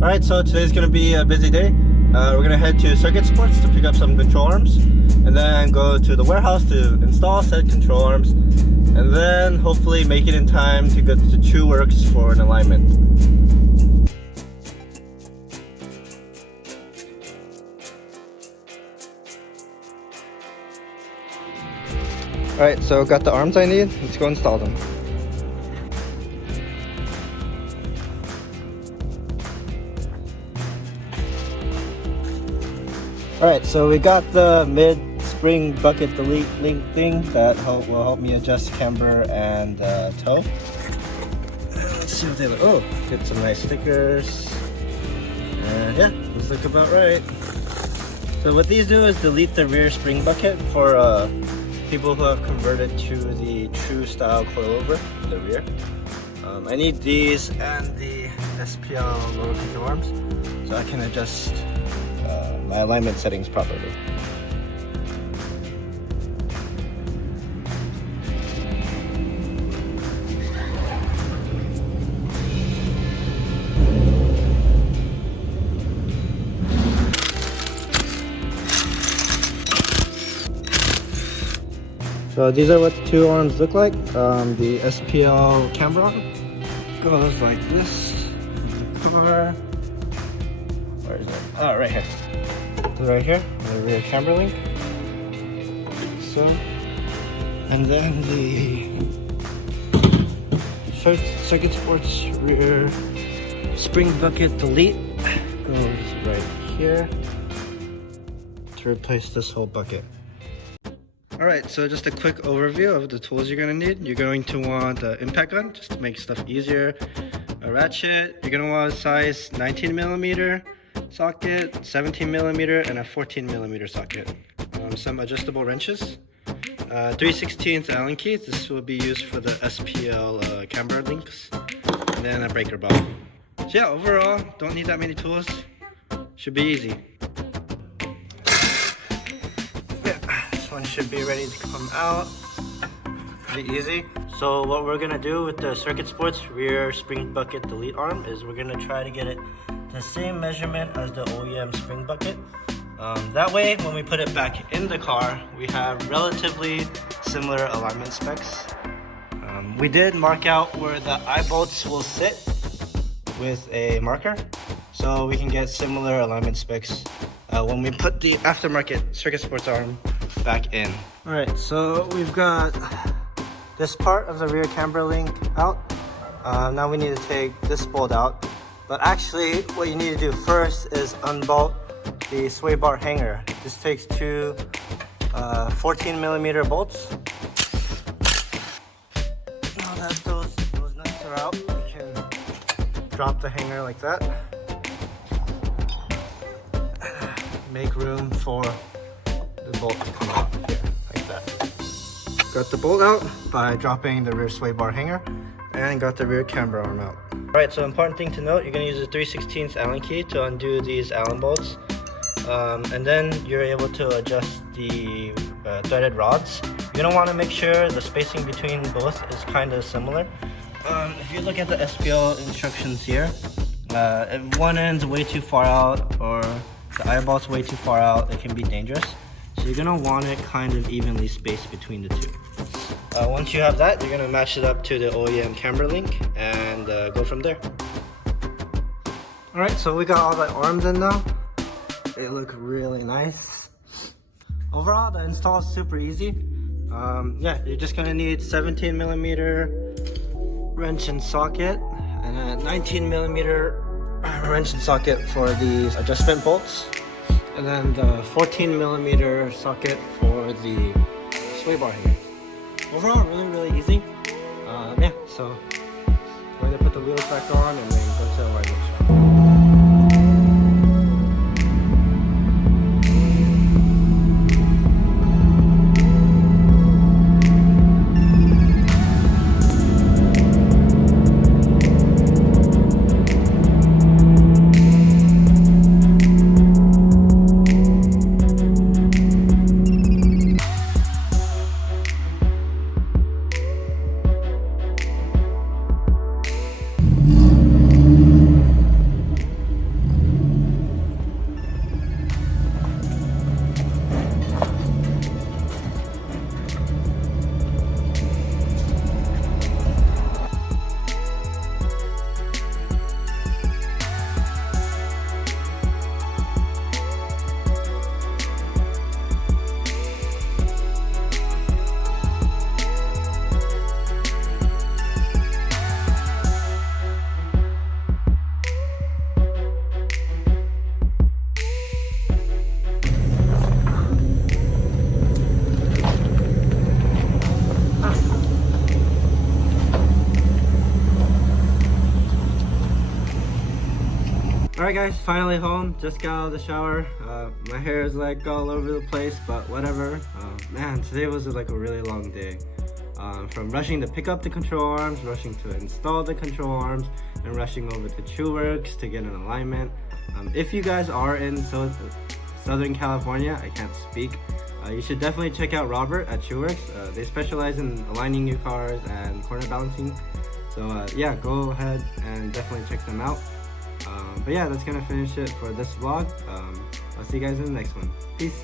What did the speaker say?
Alright, so today's going to be a busy day. We're going to head to Circuit Sports to pick up some control arms, and then go to the warehouse to install said control arms, and then hopefully make it in time to go to Chewerks for an alignment. Alright, so got the arms I need. Let's go install them. Alright, so we got the mid-spring bucket delete link thing that will help me adjust camber and toe. Let's see what they look. Oh, get some nice stickers. And yeah, these look about right. So what these do is delete the rear spring bucket for people who have converted to the true style coilover in the rear. I need these and the SPL lower control arms so I can adjust my alignment settings properly. So these are what the two arms look like. The SPL camber arm goes like this. Where is it? Oh, right here. Right here, the rear camber link. So, and then the Circuit Sports rear spring bucket delete goes right here to replace this whole bucket. Alright, so just a quick overview of the tools you're going to need. You're going to want an impact gun just to make stuff easier, a ratchet, you're going to want a size 19mm socket, 17mm, and a 14mm socket. Some adjustable wrenches, 3/16 Allen key. This will be used for the SPL camber links, and then a breaker bar. So yeah, overall, don't need that many tools. Should be easy. Yeah, this one should be ready to come out. Pretty easy. So what we're gonna do with the Circuit Sports rear spring bucket delete arm is we're gonna try to get it the same measurement as the OEM spring bucket. That way, when we put it back in the car, we have relatively similar alignment specs. We did mark out where the eye bolts will sit with a marker, so we can get similar alignment specs when we put the aftermarket Circuit Sports arm back in. Alright, so we've got this part of the rear camber link out. Now we need to take this bolt out. But actually, what you need to do first is unbolt the sway bar hanger. This takes two 14mm bolts. Now that those nuts are out, we can drop the hanger like that. Make room for the bolt to come out here, like that. Got the bolt out by dropping the rear sway bar hanger, and got the rear camber arm out. Alright, so important thing to note, you're going to use a 3/16 Allen key to undo these Allen bolts. And then you're able to adjust the threaded rods. You're going to want to make sure the spacing between both is kind of similar. If you look at the SPL instructions here, if one end's way too far out or the eyeball's way too far out, it can be dangerous. So you're going to want it kind of evenly spaced between the two. Once you have that, you're going to match it up to the OEM camber link and go from there. Alright, so we got all the arms in now. They look really nice. Overall, the install is super easy. Yeah, you're just going to need 17mm wrench and socket and a 19mm wrench and socket for these adjustment bolts, and then the 14mm socket for the sway bar hanger. Overall, really easy. Yeah, so we're going to put the wheels back on and then go to the alignment shop. Alright guys, finally home. Just got out of the shower. My hair is like all over the place, but whatever. Man, today was like a really long day. From rushing to pick up the control arms, rushing to install the control arms, and rushing over to Chewerks to get an alignment. If you guys are in Southern California, I can't speak, you should definitely check out Robert at Chewerks. They specialize in aligning new cars and corner balancing. So yeah, go ahead and definitely check them out. But yeah, that's gonna finish it for this vlog. I'll see you guys in the next one. Peace.